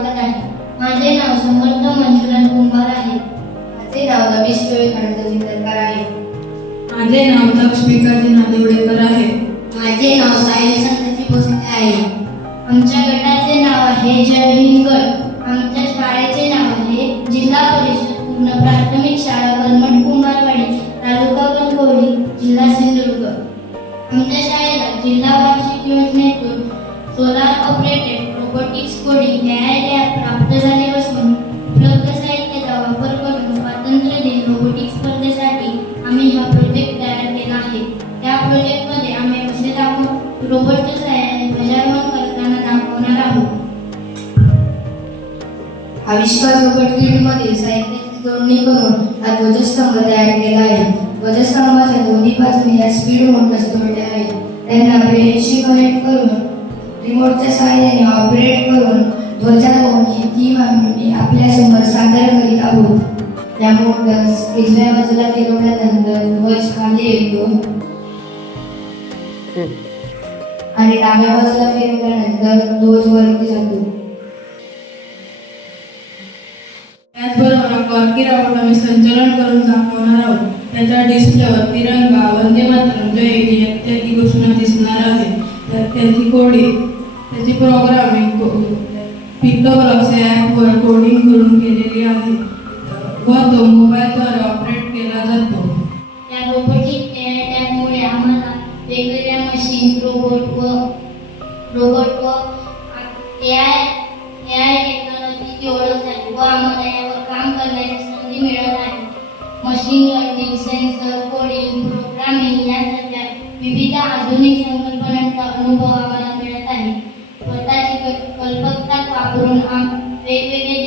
स्वागत आहे माझे नाव समर्थ मंजुनाथ कुंभार आहे. माझे नाव रमेश विवेकानंद जिंदरकर आहे. माझे नाव लक्ष्मीकांत नांदिवडेकर आहे. माझे नाव साहिल संतजी भोसले आहे. आमच्या गटाचे नाव आहे जय आमच्या शाळेचे नाव आहे जिल्हा परिषद पूर्ण प्राथमिक शाळा वलमट कुंभारवाडी तालुका कणकवली जिल्हा सिंधुदुर्ग. आमच्या शाळेला जिल्हा वार्षिक योजनेतून सोलार ऑपरेटेड रोबोटिक्स कोडिंग न्यायालयात प्राप्त झाले असून उपलब्ध साहित्याचा वापर करून स्वातंत्र्य दिन रोबोटिक्स स्पर्धेसाठी आम्ही हा प्रोजेक्ट तयार केला आहे. त्या प्रोजेक्टमध्ये आम्ही असे दाखवून रोबोटच्या सहाय्याने ध्वजारोहण करताना दाखवणार आहोत. आविष्कार रोबोटमध्ये साहित्याची जोडणी करून हा ध्वजस्तंभ तयार केला आहे. ध्वजस्तंभाच्या दोन्ही बाजूने या स्पीड मोटर्स जोडल्या आहेत. त्यांना ब्रेनशी कनेक्ट करून रिमोटच्या सहाय्याने ऑपरेट करून ध्वजा ही ती आम्ही आपल्यासमोर सादर करीत आहोत. त्या मोटर्स उजव्या बाजूला फिरवल्यानंतर ध्वज खाली येतो. आणि डाव्या बाजूला फिरवल्यानंतर ध्वज वरती जातो. त्याचबरोबर आपण कॉर्की आम्ही संचलन करून दाखवणार आहोत. त्याच्या डिस्प्लेवर तिरंगा वंदे मातरम जय इत्यादी घोषणा दिसणार आहे त्याची कोडिंग त्याची प्रोग्रामिंग पिक्टोग्राफ्स या ॲपवर कोडिंग करून केलेली आहे. व तो मोबाईलद्वारे ऑपरेट केला जातो. या रोबोटिक त्यामुळे आम्हाला वेगवेगळ्या मशीन रोबोट व रोबोट व ए आय ए आय टेक्नॉलॉजीची ओळख झाली व आम्हाला यावर काम करण्याची संधी मिळत आहे. Machine learning sensor coding programming यासारख्या विविध आधुनिक संकल्प संकल्पनांचा अनुभव आम्हाला मिळत आहे. स्वतःची कल्पकता वापरून वेगवेगळे